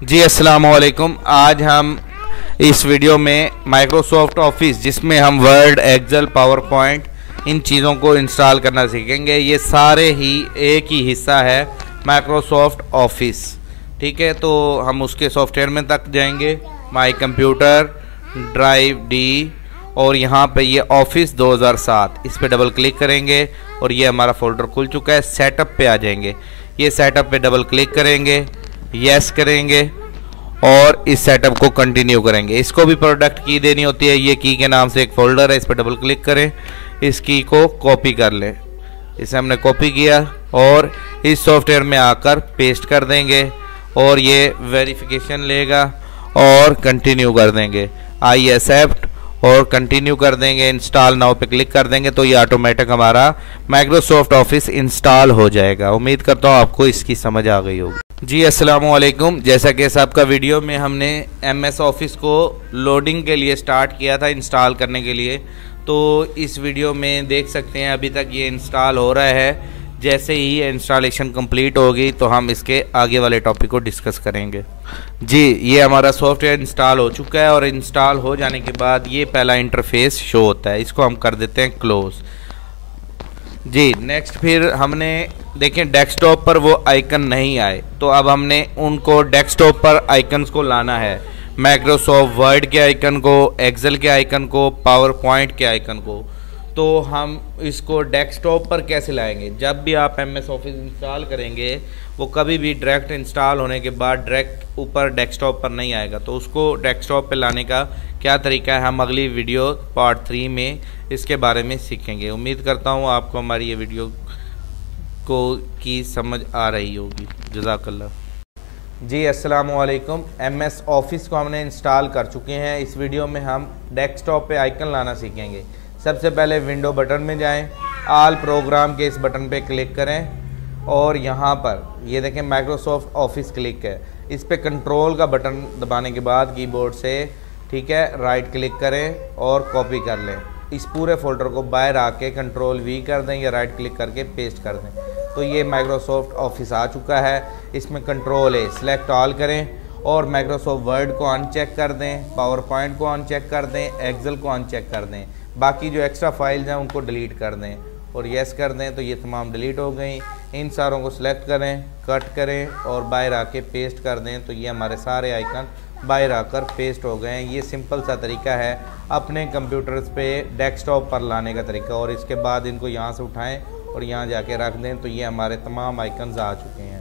जी अस्सलाम वालेकुम। आज हम इस वीडियो में माइक्रोसॉफ्ट ऑफिस जिसमें हम वर्ड, एक्सेल, पावर पॉइंट इन चीज़ों को इंस्टॉल करना सीखेंगे। ये सारे ही एक ही हिस्सा है माइक्रोसॉफ्ट ऑफिस। ठीक है, तो हम उसके सॉफ्टवेयर में तक जाएंगे, माई कंप्यूटर, ड्राइव डी, और यहाँ पे ये ऑफिस 2007 इस पे डबल क्लिक करेंगे और ये हमारा फोल्डर खुल चुका है। सेटअप पे आ जाएंगे, ये सेटअप पे डबल क्लिक करेंगे, यस करेंगे और इस सेटअप को कंटिन्यू करेंगे। इसको भी प्रोडक्ट की देनी होती है, ये की के नाम से एक फ़ोल्डर है, इस पर डबल क्लिक करें, इस की को कॉपी कर लें। इसे हमने कॉपी किया और इस सॉफ्टवेयर में आकर पेस्ट कर देंगे और ये वेरिफिकेशन लेगा और कंटिन्यू कर देंगे। आई एक्सेप्ट और कंटिन्यू कर देंगे। इंस्टॉल नाउ पे क्लिक कर देंगे तो ये ऑटोमेटिक हमारा माइक्रोसॉफ्ट ऑफिस इंस्टॉल हो जाएगा। उम्मीद करता हूँ आपको इसकी समझ आ गई होगी। जी अस्सलाम वालेकुम। जैसा कि सबका वीडियो में हमने एमएस ऑफिस को लोडिंग के लिए स्टार्ट किया था, इंस्टॉल करने के लिए, तो इस वीडियो में देख सकते हैं अभी तक ये इंस्टॉल हो रहा है। जैसे ही इंस्टॉलेशन कंप्लीट होगी तो हम इसके आगे वाले टॉपिक को डिस्कस करेंगे। जी, ये हमारा सॉफ्टवेयर इंस्टॉल हो चुका है और इंस्टॉल हो जाने के बाद ये पहला इंटरफेस शो होता है, इसको हम कर देते हैं क्लोज। जी नेक्स्ट, फिर हमने देखें डेस्कटॉप पर वो आइकन नहीं आए, तो अब हमने उनको डेस्कटॉप पर आइकन्स को लाना है। माइक्रोसॉफ्ट वर्ड के आइकन को, एक्सेल के आइकन को, पावर पॉइंट के आइकन को। तो हम इसको डेस्कटॉप पर कैसे लाएंगे? जब भी आप एमएस ऑफिस इंस्टॉल करेंगे वो कभी भी डायरेक्ट इंस्टॉल होने के बाद डायरेक्ट ऊपर डेस्कटॉप पर नहीं आएगा, तो उसको डेस्कटॉप पर लाने का क्या तरीका है हम अगली वीडियो पार्ट 3 में इसके बारे में सीखेंगे। उम्मीद करता हूँ आपको हमारी ये वीडियो को की समझ आ रही होगी। जज़ाकल्लाह। जी अस्सलाम वालेकुम। एमएस ऑफिस को हमने इंस्टॉल कर चुके हैं। इस वीडियो में हम डेस्कटॉप पे आइकन लाना सीखेंगे। सबसे पहले विंडो बटन में जाएं, ऑल प्रोग्राम के इस बटन पे क्लिक करें और यहाँ पर ये देखें माइक्रोसॉफ्ट ऑफिस क्लिक है। इस पे कंट्रोल का बटन दबाने के बाद कीबोर्ड से, ठीक है, राइट क्लिक करें और कॉपी कर लें। इस पूरे फोल्डर को बाहर आके कंट्रोल वी कर दें या राइट क्लिक करके पेस्ट कर दें, तो ये माइक्रोसॉफ्ट ऑफिस आ चुका है। इसमें कंट्रोल है, सिलेक्ट ऑल करें और माइक्रोसॉफ्ट वर्ड को अनचेक कर दें, पावर पॉइंट को अनचेक कर दें, एक्सेल को अनचेक कर दें, बाकी जो एक्स्ट्रा फाइल्स हैं उनको डिलीट कर दें और यस कर दें, तो ये तमाम डिलीट हो गई। इन सारों को सिलेक्ट करें, कट करें और बाहर आके पेस्ट कर दें, तो ये हमारे सारे आइकन बाहर आकर पेस्ट हो गए हैं। ये सिंपल सा तरीका है अपने कंप्यूटर्स पे डेस्कटॉप पर लाने का तरीका। और इसके बाद इनको यहाँ से उठाएं और यहाँ जाके रख दें, तो ये हमारे तमाम आइकन्स आ चुके हैं।